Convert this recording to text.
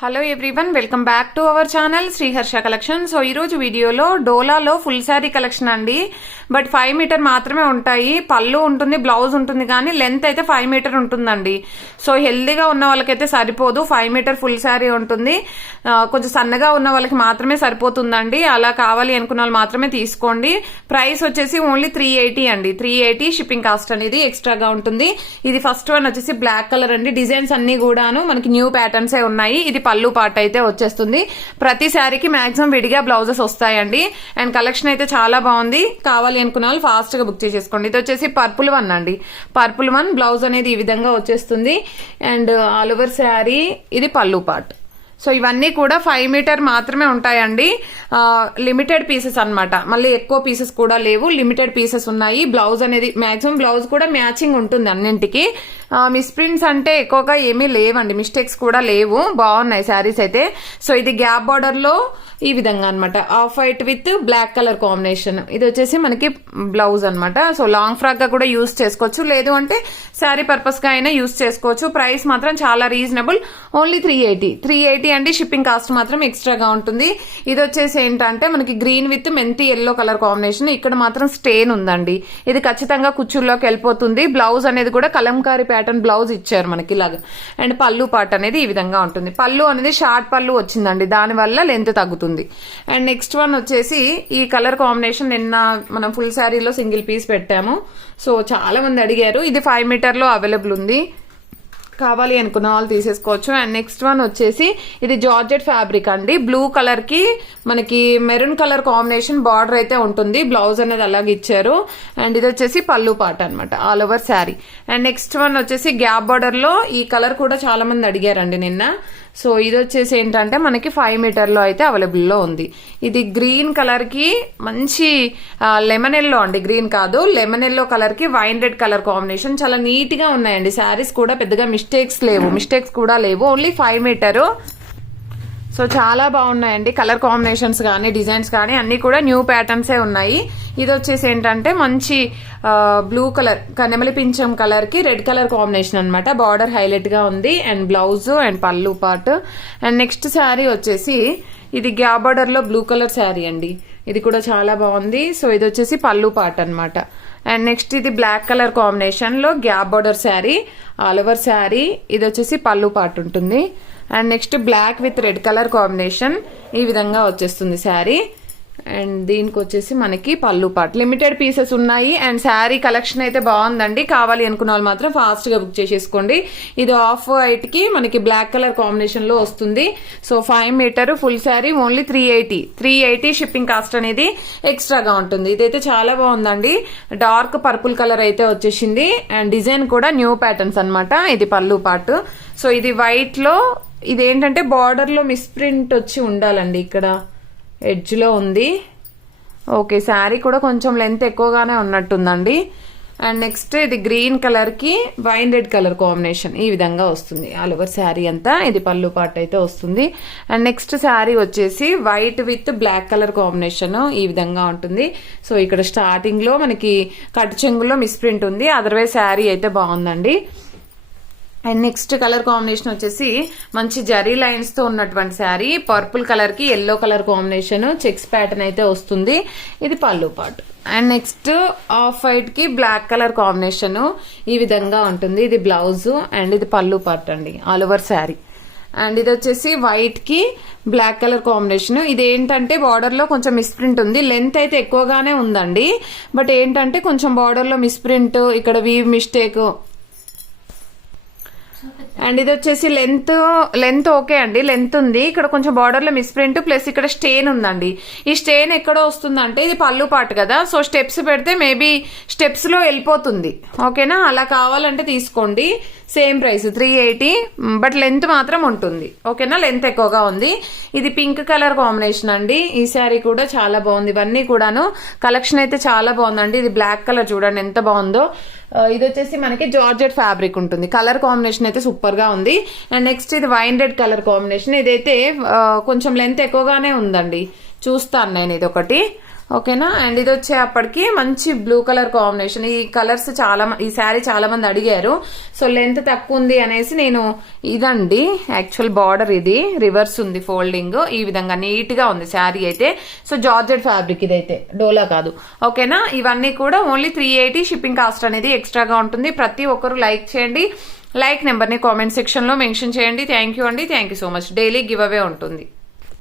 Hello everyone, welcome back to our channel Sriharsha collection. So ఈరోజు వీడియోలో డోలాలో full sari collection అండి. But 5 metre మాత్రమే ఉంటాయి. పళ్ళు ఉంటుంది, బ్లౌజ్ ఉంటుంది, కానీ లెంత్ అయితే 5 మీటర్ ఉంటుందండి. సో హెల్దీగా ఉన్న వాళ్ళకైతే సరిపోదు, 5 మీటర్ ఫుల్ శారీ ఉంటుంది. కొంచెం సన్నగా ఉన్న వాళ్ళకి మాత్రమే సరిపోతుందండి. అలా కావాలి అనుకున్న వాళ్ళు మాత్రమే తీసుకోండి. ప్రైస్ వచ్చేసి ఓన్లీ 380 అండి. 380 షిప్పింగ్ కాస్ట్ అనేది ఎక్స్ట్రాగా ఉంటుంది. ఇది ఫస్ట్ వన్ వచ్చేసి బ్లాక్ కలర్ అండి. డిజైన్స్ అన్ని కూడాను మనకి న్యూ ప్యాటర్న్స్ ఉన్నాయి. ఇది పళ్ళు పార్ట్ అయితే వచ్చేస్తుంది. ప్రతి శారీకి మాక్సిమం విడిగా బ్లౌజెస్ వస్తాయండి. అండ్ కలెక్షన్ అయితే చాలా బాగుంది. కావాలి అనుకున్న వాళ్ళు ఫాస్ట్ గా బుక్ చేసేసుకోండి. ఇది వచ్చేసి పర్పుల్ వన్ అండి. పర్పుల్ వన్ బ్లౌజ్ అనేది ఈ విధంగా వచ్చేస్తుంది. అండ్ ఆల్ ఓవర్ శారీ ఇది పళ్ళు పార్ట్. సో ఇవన్నీ కూడా 5 మీటర్ మాత్రమే ఉంటాయండి. లిమిటెడ్ పీసెస్ అన్నమాట. మళ్ళీ ఎక్కువ పీసెస్ కూడా లేవు, లిమిటెడ్ పీసెస్ ఉన్నాయి. బ్లౌజ్ అనేది మాక్సిమం బ్లౌజ్ కూడా మ్యాచింగ్ ఉంటుంది అన్నింటికి. మిస్ ప్రింట్స్ అంటే ఎక్కువగా ఏమీ లేవండి, మిస్టేక్స్ కూడా లేవు. బాగున్నాయి శారీస్ అయితే. సో ఇది గ్యాప్ బార్డర్ లో ఈ విధంగా అనమాట, off white with black colour combination. ఇది వచ్చేసి మనకి బ్లౌజ్ అనమాట. సో లాంగ్ ఫ్రాక్ గా కూడా యూజ్ చేసుకోవచ్చు, లేదు అంటే శారీ పర్పస్ గా అయినా యూజ్ చేసుకోవచ్చు. ప్రైస్ మాత్రం చాలా రీజనబుల్, ఓన్లీ 380 అండి. షిప్పింగ్ కాస్ట్ మాత్రం ఎక్స్ట్రాగా ఉంటుంది. ఇది వచ్చేసి ఏంటంటే మనకి గ్రీన్ విత్ మెంతి ఎల్లో కలర్ కాంబినేషన్. ఇక్కడ మాత్రం స్టెయిన్ ఉందండి. ఇది ఖచ్చితంగా కుచ్చుల్లోకి వెళ్ళిపోతుంది. బ్లౌజ్ అనేది కూడా కలంకారీ ప్యాటర్న్ బ్లౌజ్ ఇచ్చారు మనకి ఇలాగా. అండ్ పళ్ళు పార్ట్ అనేది ఈ విధంగా ఉంటుంది. పళ్ళు అనేది షార్ట్ పళ్ళు వచ్చిందండి, దాని వల్ల లెంత్ తగ్గుతుంది. అండ్ నెక్స్ట్ వన్ వచ్చేసి ఈ కలర్ కాంబినేషన్ నిన్న మనం ఫుల్ శారీలో సింగిల్ పీస్ పెట్టాము. సో చాలా మంది అడిగారు. ఇది 5 మీటర్ లో అవైలబుల్ ఉంది. కావాలి అనుకున్న వాళ్ళు తీసేసుకోవచ్చు. అండ్ నెక్స్ట్ వన్ వచ్చేసి ఇది జార్జెట్ ఫ్యాబ్రిక్ అండి. బ్లూ కలర్ కి మనకి మెరూన్ కలర్ కాంబినేషన్ బార్డర్ అయితే ఉంటుంది. బ్లౌజ్ అనేది అలాగే ఇచ్చారు. అండ్ ఇది వచ్చేసి పళ్ళు పార్ట్ అనమాట, all over sari. And next one వచ్చేసి గ్యాప్ బార్డర్ లో ఈ కలర్ కూడా చాలా మంది అడిగారండి నిన్న. సో ఇది వచ్చేసి ఏంటంటే మనకి 5 మీటర్ లో అయితే అవైలబుల్ లో ఉంది. ఇది గ్రీన్ కలర్ కి మంచి లెమన్ ఎల్లో అండి, గ్రీన్ కాదు, లెమన్ ఎల్లో కలర్ కి వైన్ రెడ్ కలర్ కాంబినేషన్. చాలా నీట్ గా ఉన్నాయండి శారీస్ కూడా, పెద్దగా మిస్టేక్స్ కూడా లేవు. Only 5 metre. సో చాలా బాగున్నాయండి. కలర్ కాంబినేషన్స్ కానీ డిజైన్స్ కానీ అన్ని కూడా న్యూ ప్యాటర్న్సే ఉన్నాయి. ఇది వచ్చేసి ఏంటంటే మంచి బ్లూ కలర్, నెమలి పింఛం కలర్ కి రెడ్ కలర్ కాంబినేషన్ అనమాట. బార్డర్ హైలైట్ గా ఉంది. అండ్ బ్లౌజ్ అండ్ పళ్ళు పార్ట్. అండ్ నెక్స్ట్ శారీ వచ్చేసి ఇది గ్యాప్ బార్డర్ లో బ్లూ కలర్ శారీ అండి. ఇది కూడా చాలా బాగుంది. సో ఇది వచ్చేసి పళ్ళు పార్ట్ అనమాట. అండ్ నెక్స్ట్ ఇది బ్లాక్ కలర్ కాంబినేషన్ లో gap border sari, all over sari. ఇది వచ్చేసి పళ్ళు పార్ట్ ఉంటుంది. And next black with red colour combination ఈ విధంగా వచ్చేస్తుంది శారీ. అండ్ దీనికి వచ్చేసి మనకి పళ్ళు పార్ట్. లిమిటెడ్ పీసెస్ ఉన్నాయి. అండ్ శారీ కలెక్షన్ అయితే బాగుందండి. కావాలి అనుకున్న వాళ్ళు మాత్రం ఫాస్ట్ గా బుక్ చేసేసుకోండి. ఇది ఆఫ్ వైట్ కి మనకి బ్లాక్ కలర్ కాంబినేషన్ లో వస్తుంది. So 5 metre full sari only 380 shipping cost అనేది ఎక్స్ట్రాగా ఉంటుంది. ఇదైతే చాలా బాగుందండి. డార్క్ పర్పుల్ కలర్ అయితే వచ్చేసింది. అండ్ డిజైన్ కూడా న్యూ ప్యాటర్న్స్ అనమాట. ఇది పళ్ళు పార్ట్. సో ఇది వైట్ లో, ఇదేంటంటే బార్డర్ లో మిస్ ప్రింట్ వచ్చి ఉండాలండి, ఇక్కడ ఎడ్జ్ లో ఉంది. ఓకే, శారీ కూడా కొంచెం లెంత్ ఎక్కువగానే ఉన్నట్టుందండి. అండ్ నెక్స్ట్ ఇది గ్రీన్ కలర్ కి వైన్ రెడ్ కలర్ కాంబినేషన్ ఈ విధంగా వస్తుంది ఆల్ ఓవర్ శారీ అంతా. ఇది పళ్ళు పార్ట్ అయితే వస్తుంది. అండ్ నెక్స్ట్ శారీ వచ్చేసి white with black colour combination ఈ విధంగా ఉంటుంది. సో ఇక్కడ స్టార్టింగ్ లో మనకి కట్ చెంగులో మిస్ ప్రింట్ ఉంది. అదర్వైజ్ శారీ అయితే బాగుందండి. అండ్ నెక్స్ట్ కలర్ కాంబినేషన్ వచ్చేసి మంచి జరీ లైన్స్ తో ఉన్నటువంటి శారీ. పర్పుల్ కలర్ కి yellow colour combination checks pattern అయితే వస్తుంది. ఇది పళ్ళు part. And next off white కి బ్లాక్ కలర్ కాంబినేషన్ ఈ విధంగా ఉంటుంది. ఇది బ్లౌజ్ అండ్ ఇది పళ్ళు పార్ట్ అండి, ఆల్ ఓవర్ శారీ. అండ్ ఇది వచ్చేసి వైట్ కి బ్లాక్ కలర్ కాంబినేషన్. ఇది ఏంటంటే బార్డర్ లో కొంచెం మిస్ప్రింట్ ఉంది. లెంత్ అయితే ఎక్కువగానే ఉందండి. బట్ ఏంటంటే కొంచెం బార్డర్ లో మిస్ప్రింట్, ఇక్కడ వీవ్ మిస్టేక్. అండ్ ఇది వచ్చేసి లెంత్ ఓకే అండి, లెంత్ ఉంది. ఇక్కడ కొంచెం బార్డర్ లో మిస్ప్రింట్ ప్లస్ ఇక్కడ స్టెయిన్ ఉందండి. ఈ స్టెయిన్ ఎక్కడో వస్తుందంటే ఇది పళ్ళు పార్ట్ కదా. సో స్టెప్స్ పెడితే మేబీ స్టెప్స్ లో వెళ్ళిపోతుంది. ఓకేనా, అలా కావాలంటే తీసుకోండి. సేమ్ ప్రైస్ 380, బట్ లెంత్ మాత్రం ఉంటుంది. ఓకేనా, లెంత్ ఎక్కువగా ఉంది. ఇది పింక్ కలర్ కాంబినేషన్ అండి. ఈ శారీ కూడా చాలా బాగుంది. ఇవన్నీ కూడాను కలెక్షన్ అయితే చాలా బాగుందండి. ఇది బ్లాక్ కలర్ చూడండి ఎంత బాగుందో. ఇది వచ్చేసి మనకి జార్జెట్ ఫ్యాబ్రిక్ ఉంటుంది. కలర్ కాంబినేషన్ అయితే సూపర్ గా ఉంది. అండ్ నెక్స్ట్ ఇది వైన్ రెడ్ కలర్ కాంబినేషన్. ఇదైతే కొంచెం లెంత్ ఎక్కువగానే ఉందండి. చూస్తాను నేను ఇది ఒకటి. ఓకేనా. అండ్ ఇది వచ్చేప్పటికి మంచి బ్లూ కలర్ కాంబినేషన్. ఈ కలర్స్ ఈ శారీ చాలా మంది అడిగారు. సో లెంత్ తక్కువ ఉంది అనేసి నేను ఇదండి యాక్చువల్ బార్డర్, ఇది రివర్స్ ఉంది ఫోల్డింగ్, ఈ విధంగా నీట్ గా ఉంది శారీ అయితే. సో జార్జెట్ ఫ్యాబ్రిక్ ఇదైతే, డోలా కాదు. ఓకేనా. ఇవన్నీ కూడా ఓన్లీ 380 షిప్పింగ్ కాస్ట్ అనేది ఎక్స్ట్రాగా ఉంటుంది. ప్రతి ఒక్కరు లైక్ చేయండి. లైక్ నెంబర్ ని కామెంట్ సెక్షన్ లో మెన్షన్ చేయండి. థ్యాంక్ యూ అండి. Thank you so much. Daily give away ఉంటుంది.